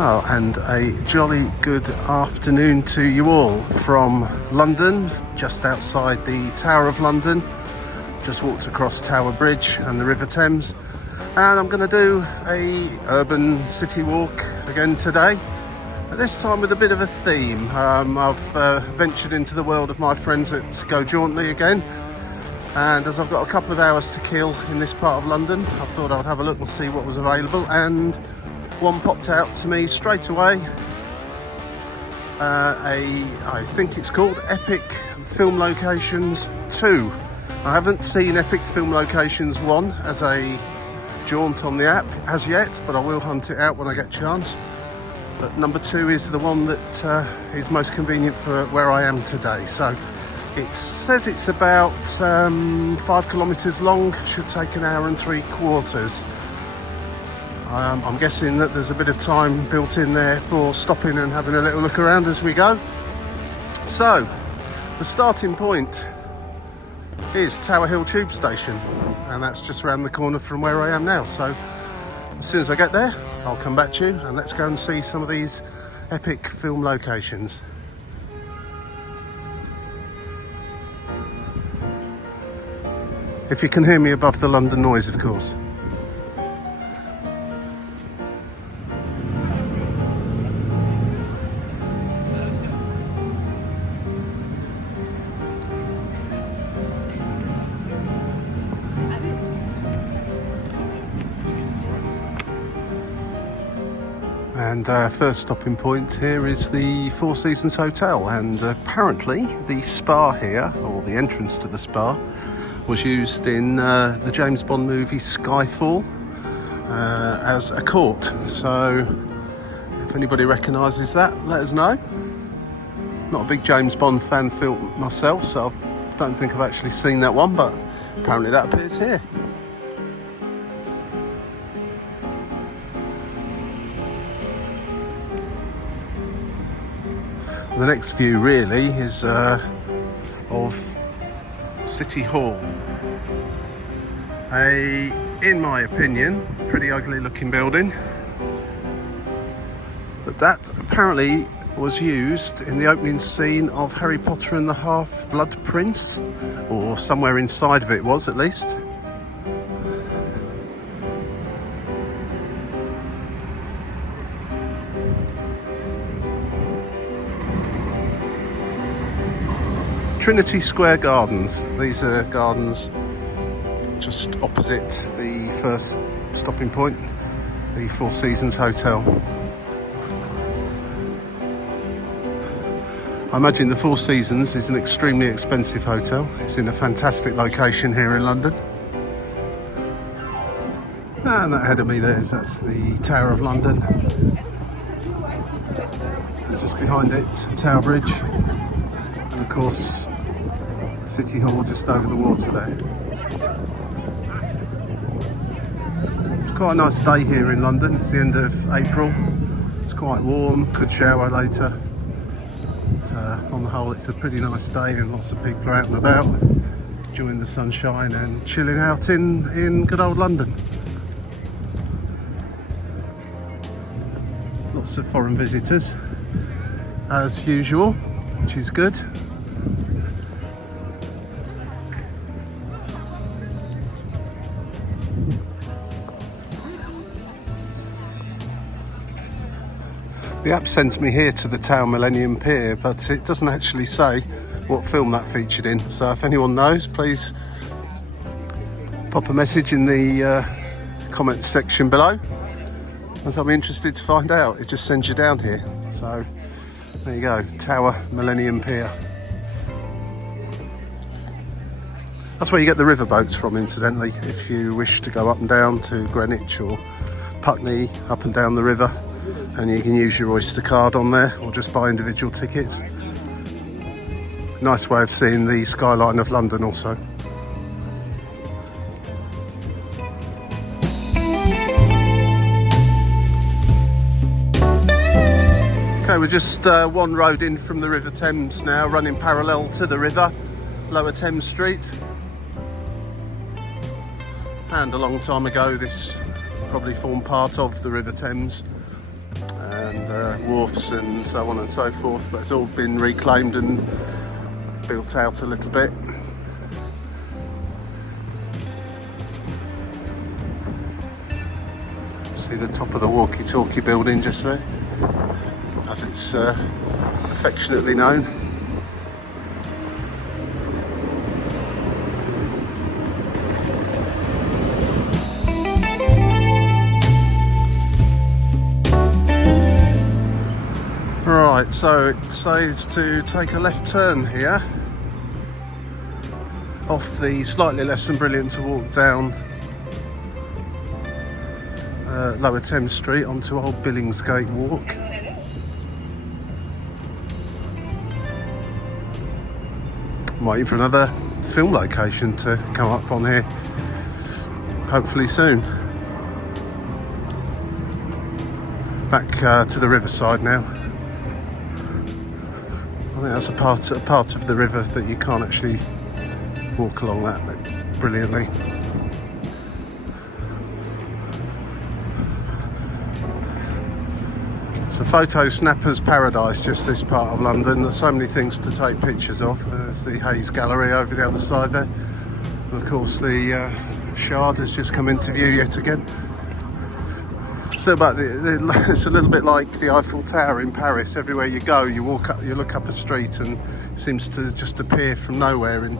Well, and a jolly good afternoon to you all from London, just outside the Tower of London. Just walked across Tower Bridge and the River Thames, and I'm going to do a urban city walk again today. This time with a bit of a theme. I've ventured into the world of my friends at Go Jauntly again, and as I've got a couple of hours to kill in this part of London, I thought I'd have a look and see what was available, and one popped out to me straight away. I think it's called Epic Film Locations 2. I haven't seen Epic Film Locations 1 as a jaunt on the app as yet, but I will hunt it out when I get a chance. But number 2 is the one that is most convenient for where I am today. So it says it's about 5 kilometres long, should take an hour and 3/4. I'm guessing that there's a bit of time built in there for stopping and having a little look around as we go. So, the starting point is Tower Hill Tube Station, and that's just around the corner from where I am now. So, as soon as I get there, I'll come back to you and let's go and see some of these epic film locations. If you can hear me above the London noise, of course. And first stopping point here is the Four Seasons Hotel, and apparently the spa here, or the entrance to the spa, was used in the James Bond movie Skyfall as a court. So if anybody recognises that, let us know. Not a big James Bond fan film myself, so I don't think I've actually seen that one, but apparently that appears here. The next view really is of City Hall. In my opinion, pretty ugly looking building. But that apparently was used in the opening scene of Harry Potter and the Half-Blood Prince, or somewhere inside of it was at least. Trinity Square Gardens. These are gardens just opposite the first stopping point, the Four Seasons Hotel. I imagine the Four Seasons is an extremely expensive hotel. It's in a fantastic location here in London. And that ahead of me that's the Tower of London. And just behind it, Tower Bridge. And of course, City Hall just over the water there. It's quite a nice day here in London. It's the end of April. It's quite warm, could shower later. But, on the whole, it's a pretty nice day and lots of people are out and about enjoying the sunshine and chilling out in good old London. Lots of foreign visitors as usual, which is good. The app sends me here to the Tower Millennium Pier, but it doesn't actually say what film that featured in. So if anyone knows, please pop a message in the comments section below, as I'll be interested to find out. It just sends you down here. So there you go, Tower Millennium Pier. That's where you get the riverboats from, incidentally, if you wish to go up and down to Greenwich or Putney, up and down the river. And you can use your Oyster card on there, or just buy individual tickets. Nice way of seeing the skyline of London also. Okay, we're just one road in from the River Thames now, running parallel to the river, Lower Thames Street. And a long time ago this probably formed part of the River Thames. wharfs and so on and so forth, but it's all been reclaimed and built out a little bit. See the top of the walkie-talkie building just there, as it's affectionately known. Right, so it says to take a left turn here off the slightly less than brilliant to walk down Lower Thames Street onto Old Billingsgate Walk. I'm waiting for another film location to come up on here, hopefully soon. Back to the riverside now. I think that's a part of the river that you can't actually walk along that brilliantly. It's a photo snapper's paradise, just this part of London. There's so many things to take pictures of. There's the Hayes Gallery over the other side there. And of course the Shard has just come into view yet again. So about it's a little bit like the Eiffel Tower in Paris. Everywhere you go, you look up a street and it seems to just appear from nowhere in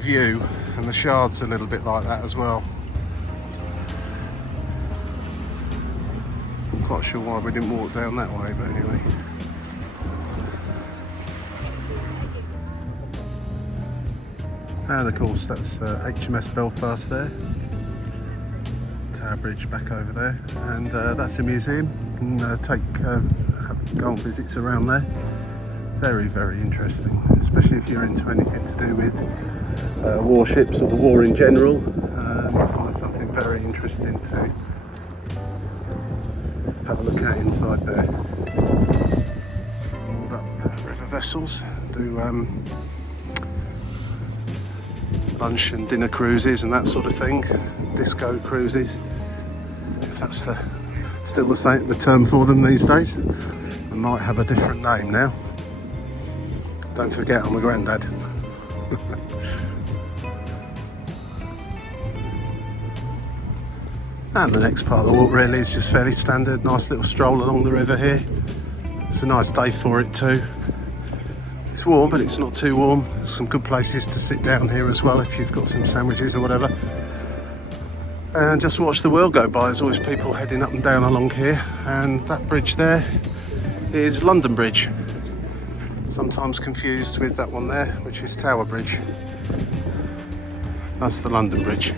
view. And the Shard's a little bit like that as well. Quite sure why we didn't walk down that way, but anyway. And of course that's HMS Belfast there. Tower Bridge back over there, and that's a museum. You can go on visits around there. Very, very interesting, especially if you're into anything to do with warships or the war in general. You'll find something very interesting to have a look at inside there. Moored up river vessels, do lunch and dinner cruises and that sort of thing, disco cruises, if that's still the term for them these days. They might have a different name now. Don't forget, I'm a granddad. And the next part of the walk really is just fairly standard. Nice little stroll along the river here. It's a nice day for it too. It's warm, but it's not too warm. Some good places to sit down here as well if you've got some sandwiches or whatever. And just watch the world go by. There's always people heading up and down along here. And that bridge there is London Bridge. Sometimes confused with that one there, which is Tower Bridge. That's the London Bridge.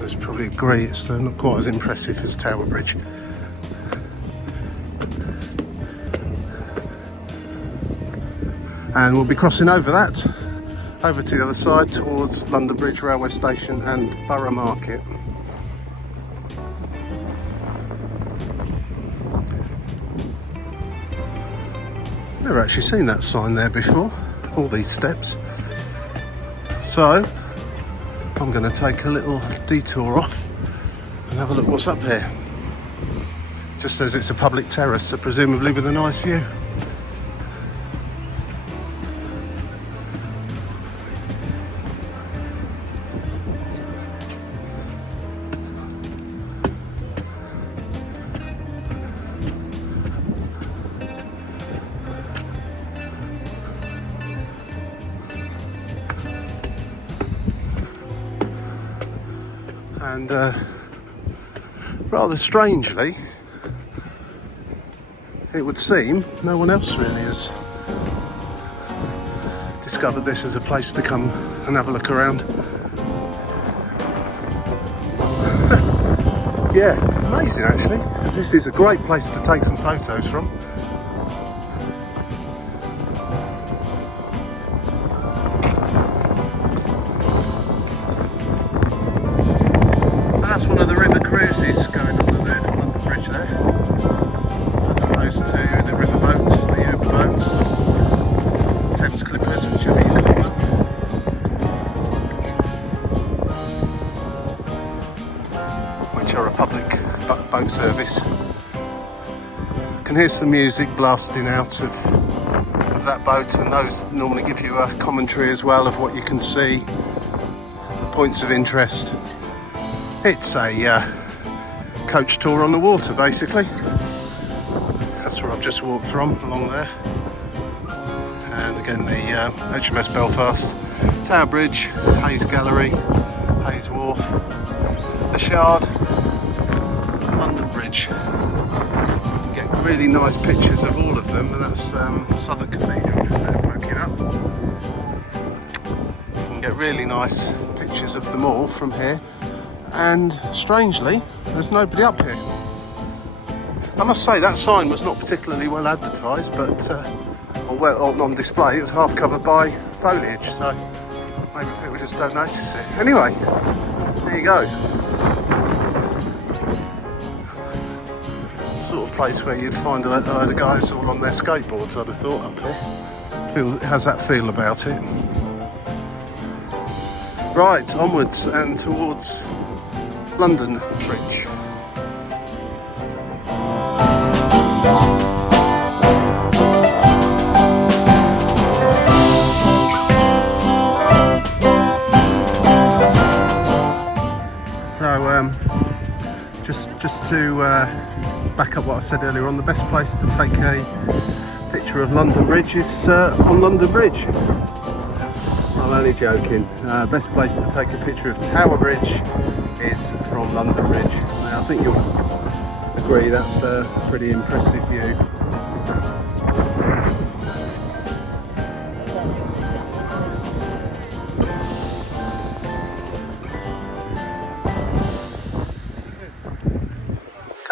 As you probably agree, it's not quite as impressive as Tower Bridge. And we'll be crossing over that, over to the other side towards London Bridge Railway Station and Borough Market. Never actually seen that sign there before, all these steps. So I'm going to take a little detour off and have a look what's up here. Just says it's a public terrace, so presumably with a nice view. And rather strangely, it would seem no one else really has discovered this as a place to come and have a look around. Yeah, amazing actually, because this is a great place to take some photos from. That's one of the river cruises going on the London Bridge there, as opposed to the river boats, the Uber boats, Thames Clippers, whichever you call them. Which are a public boat service. can hear some music blasting out of that boat, and those normally give you a commentary as well of what you can see, points of interest. It's a coach tour on the water, basically. That's where I've just walked from, along there. And again, the HMS Belfast, Tower Bridge, Hayes Gallery, Hayes Wharf, the Shard, London Bridge. You get really nice pictures of all of them, and that's Southwark Cathedral just there poking up. You can get really nice pictures of them all from here, and strangely, there's nobody up here. I must say that sign was not particularly well advertised, but on display. It was half covered by foliage, so maybe people just don't notice it. Anyway, there you go. Sort of place where you'd find a load of guys all on their skateboards, I'd have thought, up here. It has that feel about it. Right, onwards and towards London Bridge. Just to back up what I said earlier on, the best place to take a picture of London Bridge is on London Bridge. I'm only joking. Best place to take a picture of Tower Bridge is from London Bridge. Now, I think you'll agree that's a pretty impressive view.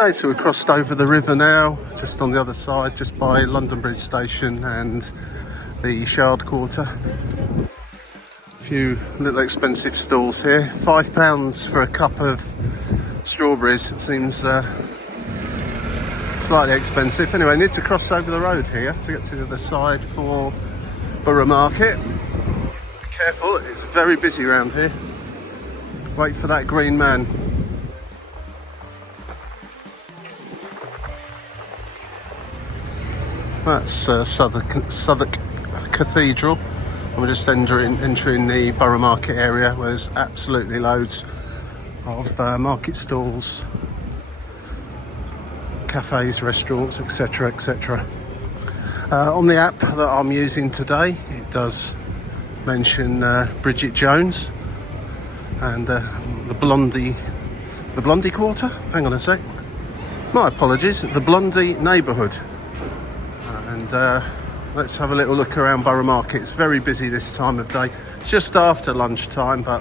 Okay, so we've crossed over the river now, just on the other side, just by London Bridge Station and the Shard Quarter. A few little expensive stalls here. £5 for a cup of strawberries seems slightly expensive. Anyway, I need to cross over the road here to get to the other side for Borough Market. Be careful, it's very busy around here. Wait for that green man. That's Southwark Cathedral, and we're just entering the Borough Market area, where there's absolutely loads of market stalls, cafes, restaurants, etc, etc. On the app that I'm using today, it does mention Bridget Jones and the Blondie Quarter. Hang on a sec. My apologies. The Blondie neighbourhood. And let's have a little look around Borough Market. It's very busy this time of day. It's just after lunchtime, but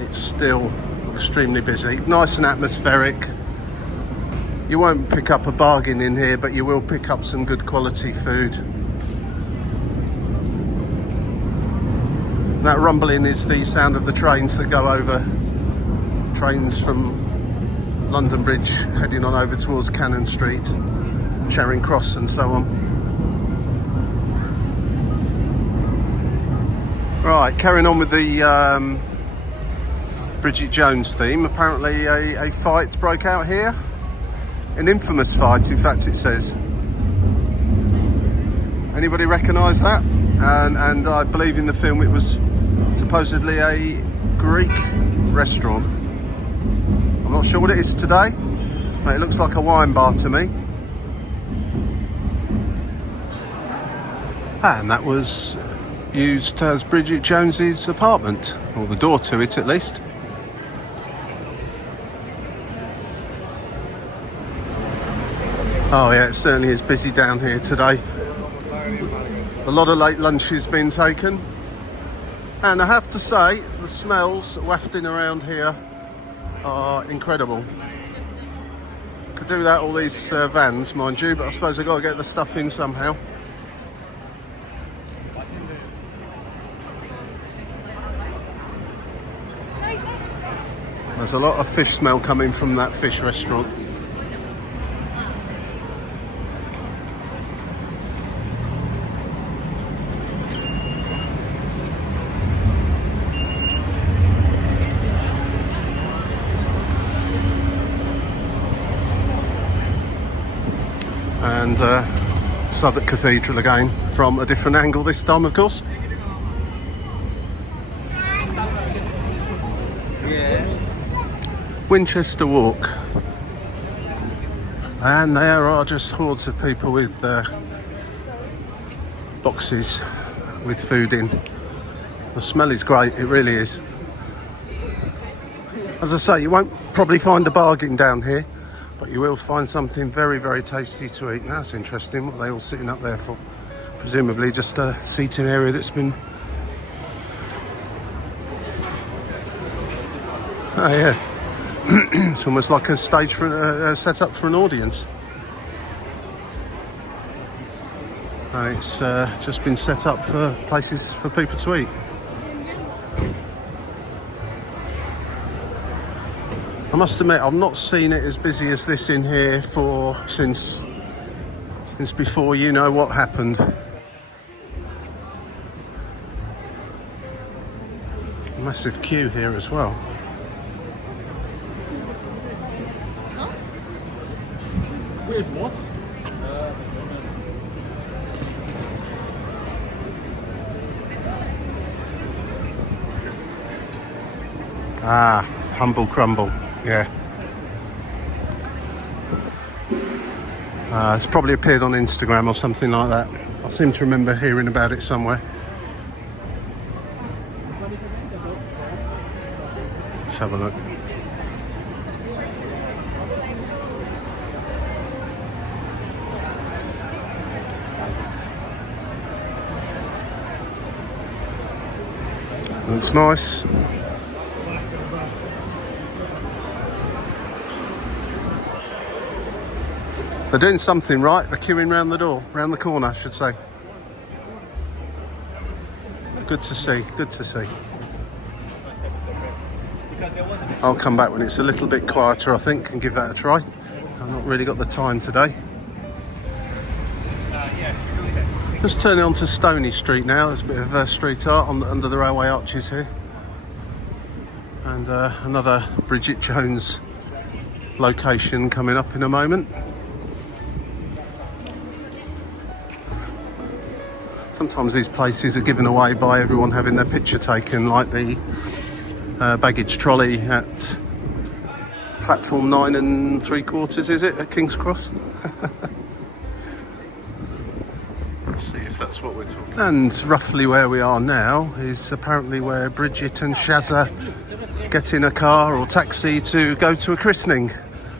it's still extremely busy. Nice and atmospheric. You won't pick up a bargain in here, but you will pick up some good quality food. That rumbling is the sound of the trains that go over. Trains from London Bridge heading on over towards Cannon Street, Charing Cross and so on. Right, carrying on with the Bridget Jones theme. Apparently a fight broke out here. An infamous fight, in fact, it says. Anybody recognise that? And I believe in the film it was supposedly a Greek restaurant. I'm not sure what it is today, but it looks like a wine bar to me. And that was used as Bridget Jones's apartment, or the door to it at least. Oh yeah, it certainly is busy down here today. A lot of late lunches been taken. And I have to say, the smells wafting around here are incredible. Could do without all these vans, mind you, but I suppose I've got to get the stuff in somehow. There's a lot of fish smell coming from that fish restaurant. and Southwark Cathedral again from a different angle this time, of course. Winchester Walk, and there are just hordes of people with boxes with food in. The smell is great, it really is. As I say, you won't probably find a bargain down here, but you will find something very, very tasty to eat. Now, that's interesting, what are they all sitting up there for? Presumably just a seating area that's been... Oh yeah, it's almost like a stage for set up for an audience. And it's just been set up for places for people to eat. I must admit, I've not seen it as busy as this in here since before you know what happened. Massive queue here as well. Weird what? Ah, Humble Crumble, yeah. It's probably appeared on Instagram or something like that. I seem to remember hearing about it somewhere. Let's have a look. Looks nice. They're doing something right. They're queuing round the door, round the corner, I should say. Good to see, good to see. I'll come back when it's a little bit quieter, I think, and give that a try. I've not really got the time today. Just turning on to Stony Street now. There's a bit of street art under the railway arches here. And another Bridget Jones location coming up in a moment. Sometimes these places are given away by everyone having their picture taken, like the baggage trolley at platform 9 3/4, is it, at King's Cross? Let's see if that's what we're talking about. And roughly where we are now is apparently where Bridget and Shazza get in a car or taxi to go to a christening.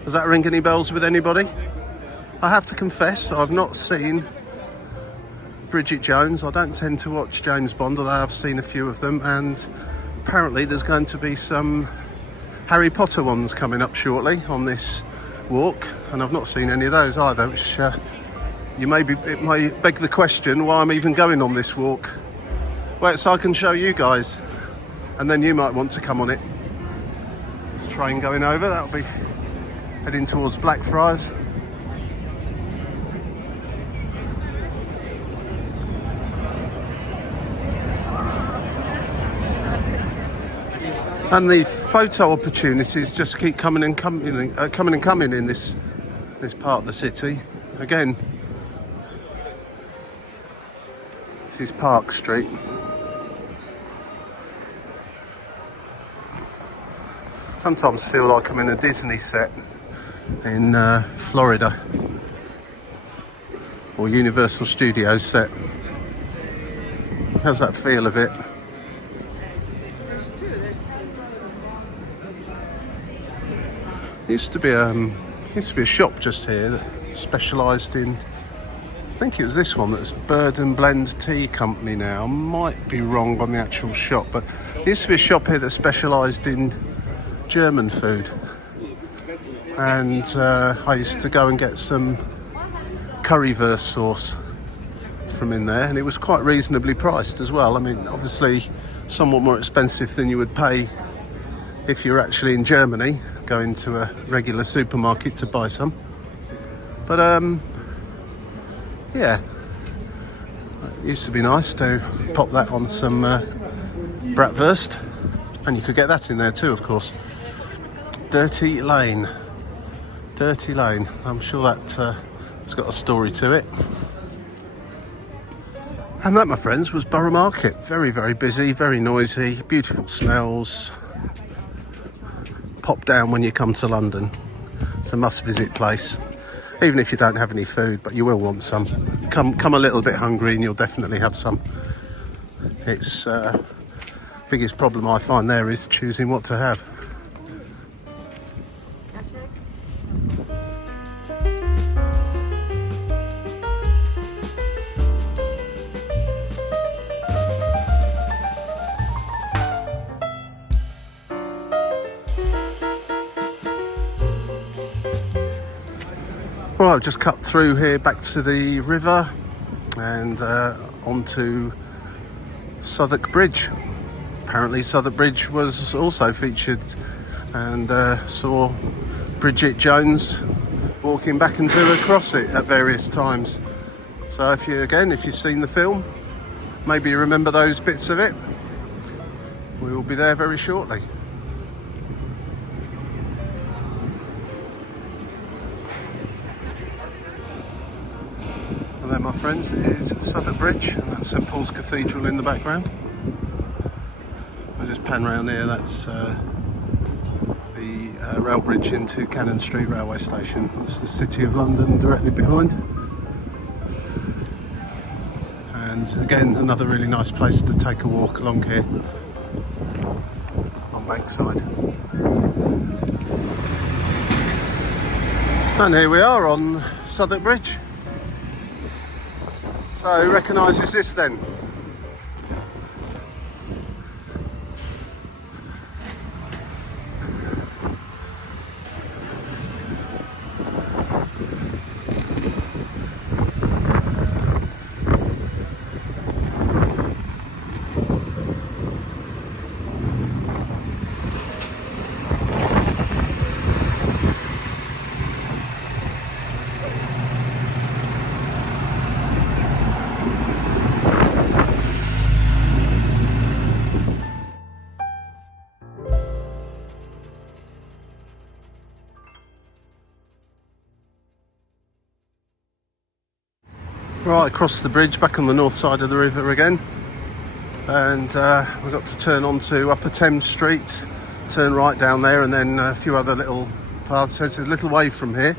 Does that ring any bells with anybody? I have to confess, I've not seen Bridget Jones. I don't tend to watch James Bond, although I've seen a few of them, and apparently there's going to be some Harry Potter ones coming up shortly on this walk, and I've not seen any of those either, which it may beg the question why I'm even going on this walk. Wait, so I can show you guys, and then you might want to come on it. There's a train going over, that'll be heading towards Blackfriars. And the photo opportunities just keep coming and coming in this part of the city. Again, this is Park Street. Sometimes feel like I'm in a Disney set in Florida, or Universal Studios set. How's that feel of it? Used to be a shop just here that specialised in, I think it was this one, that's Bird and Blend Tea Company now. I might be wrong on the actual shop, but there used to be a shop here that specialised in German food. And I used to go and get some currywurst sauce from in there, and it was quite reasonably priced as well. I mean, obviously somewhat more expensive than you would pay if you're actually in Germany, going to a regular supermarket to buy some. But yeah, it used to be nice to pop that on some bratwurst, and you could get that in there too, of course. Dirty Lane. I'm sure that It's got a story to it. And that, my friends, was Borough Market. Very, very busy, very noisy, beautiful smells. Pop down when you come to London. It's a must-visit place. Even if you don't have any food, but you will want some. Come a little bit hungry and you'll definitely have some. It's biggest problem I find there is choosing what to have. Well, I've just cut through here back to the river and onto Southwark Bridge. Apparently Southwark Bridge was also featured, and saw Bridget Jones walking back and to across it at various times. So if you've seen the film, maybe you remember those bits of it. We will be there very shortly. And there, my friends, is Southwark Bridge, and that's St Paul's Cathedral in the background. I'll just pan round here. That's the rail bridge into Cannon Street railway station. That's the City of London directly behind. And again, another really nice place to take a walk along here on Bankside. And here we are on Southwark Bridge. So who recognises this then? Right, across the bridge, back on the north side of the river again, and we've got to turn onto Upper Thames Street, turn right down there, and then a few other little paths. So it's a little way from here,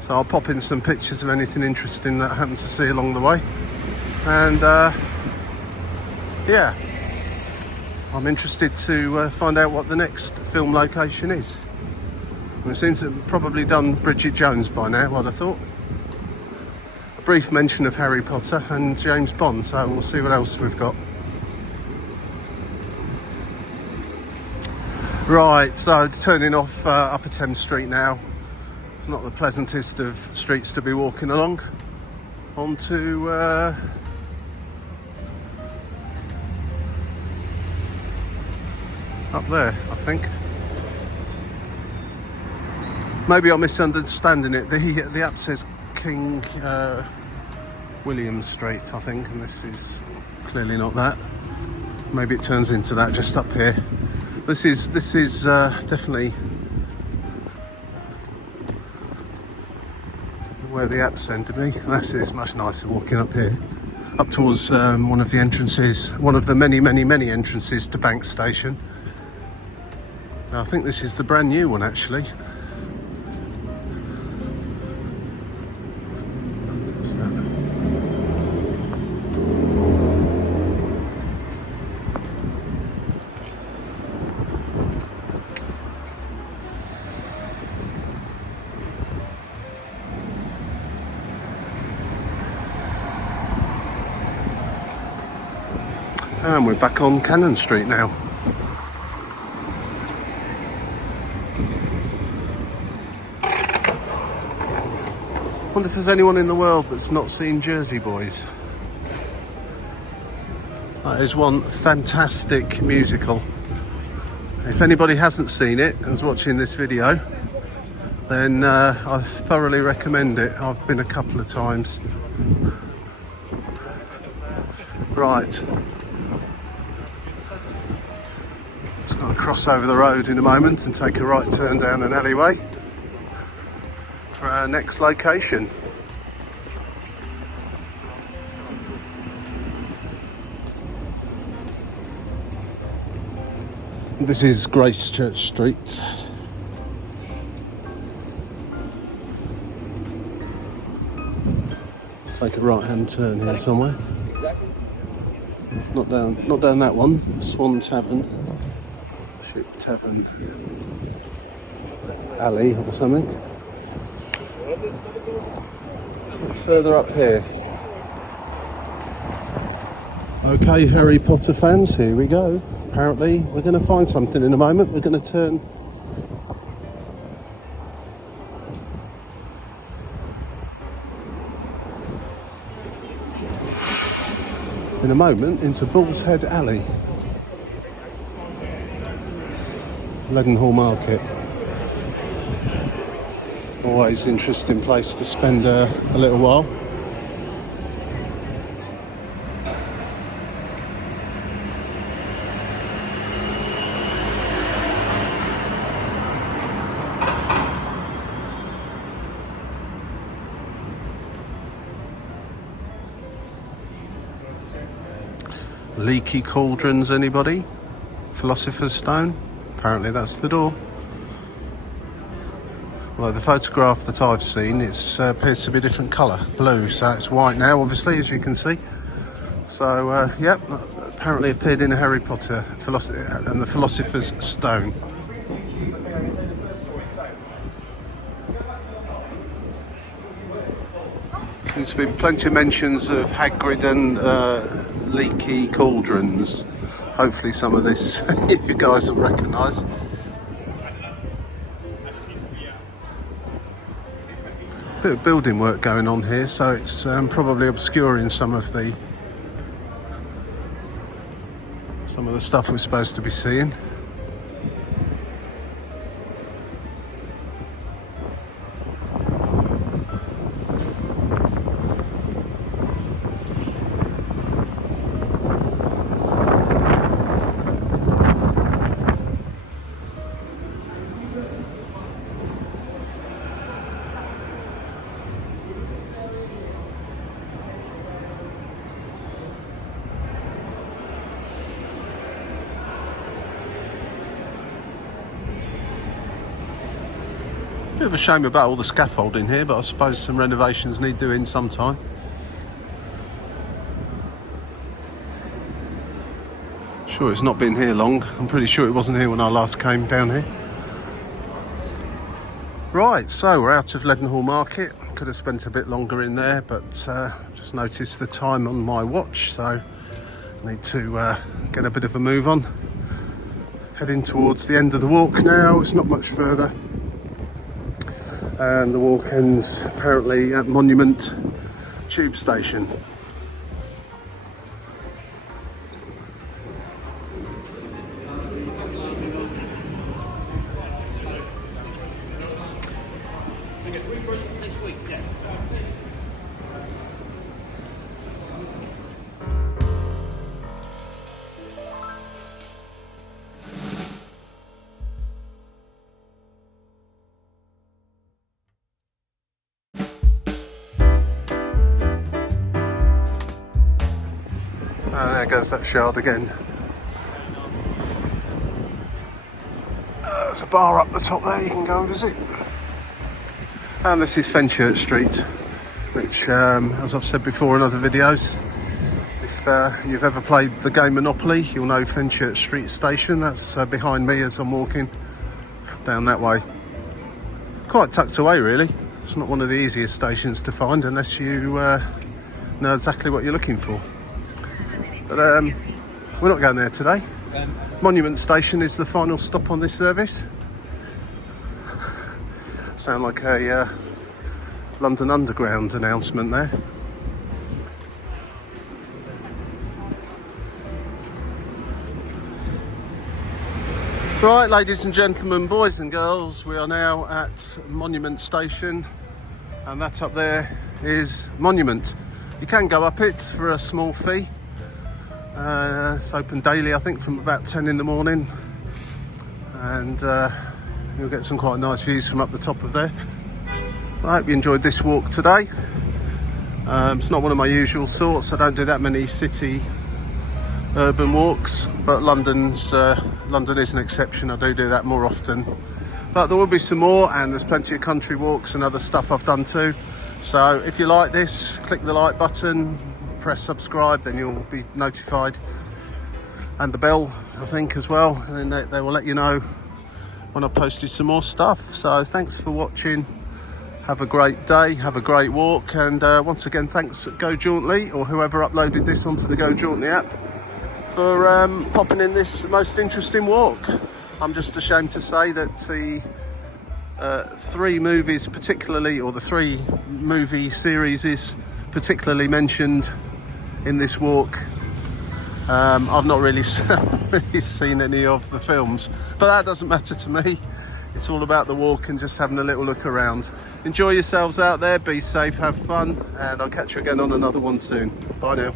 so I'll pop in some pictures of anything interesting that I happen to see along the way. And yeah, I'm interested to find out what the next film location is. And it seems to have probably done Bridget Jones by now, what I thought. Brief mention of Harry Potter and James Bond, so we'll see what else we've got. Right, so turning off Upper Thames Street now. It's not the pleasantest of streets to be walking along. Onto up there, I think. Maybe I'm misunderstanding it. The app says King William Street, I think, and this is clearly not that. Maybe it turns into that just up here. This is definitely where the app sent me. This is much nicer walking up here, up towards one of the entrances, one of the many entrances to Bank Station. I think this is the brand new one actually. And we're back on Cannon Street now. Wonder if there's anyone in the world that's not seen Jersey Boys. That is one fantastic musical. If anybody hasn't seen it and is watching this video, then I thoroughly recommend it. I've been a couple of times. Right. I'll cross over the road in a moment and take a right turn down an alleyway for our next location. This is Gracechurch Street. Take a right-hand turn here somewhere. Not down that one. Swan Tavern, Ship Tavern Alley or something. Further up here. Okay, Harry Potter fans, here we go. Apparently, we're going to find something in a moment. We're going to turn in a moment into Bull's Head Alley, Leadenhall Market. Always interesting place to spend a little while. Leaky cauldrons, anybody? Philosopher's Stone? Apparently that's the door. Although the photograph that I've seen, it appears to be a different colour, blue, so it's white now, obviously, as you can see. So, yep, apparently appeared in Harry Potter and the Philosopher's Stone. Seems to be plenty of mentions of Hagrid and leaky cauldrons. Hopefully some of this you guys will recognise. Bit of building work going on here, so it's probably obscuring some of the stuff we're supposed to be seeing. Bit of a shame about all the scaffolding here, but I suppose some renovations need doing sometime. Sure, it's not been here long. I'm pretty sure it wasn't here when I last came down here. Right, so we're out of Leadenhall Market. Could have spent a bit longer in there, but just noticed the time on my watch, so I need to get a bit of a move on. Heading towards the end of the walk now. It's not much further. And the walk ends apparently at Monument Tube Station. And there goes that shard again. There's a bar up the top there you can go and visit. And this is Fenchurch Street, which, as I've said before in other videos, if you've ever played the game Monopoly, you'll know Fenchurch Street Station. That's behind me as I'm walking down that way. Quite tucked away, really. It's not one of the easiest stations to find unless you know exactly what you're looking for. But we're not going there today. Monument Station is the final stop on this service. Sound like a London Underground announcement there. Right, ladies and gentlemen, boys and girls, we are now at Monument Station, and that up there is Monument. You can go up it for a small fee. It's open daily, I think, from about 10 in the morning, and you'll get some quite nice views from up the top of there. I hope you enjoyed this walk today. It's not one of my usual sorts. I don't do that many city urban walks, but London's London is an exception. I do that more often. But there will be some more, and there's plenty of country walks and other stuff I've done too. So if you like this, click the like button, press subscribe, then you'll be notified. And the bell, I think, as well. And then they will let you know when I've posted some more stuff. So thanks for watching. Have a great day, have a great walk. And once again, thanks Go Jauntly, or whoever uploaded this onto the Go Jauntly app, for popping in this most interesting walk. I'm just ashamed to say that the three movies particularly, or the three movie series is particularly mentioned in this walk. I've not really seen any of the films, but that doesn't matter to me. It's all about the walk and just having a little look around. Enjoy yourselves out there, be safe, have fun, and I'll catch you again on another one soon. Bye now.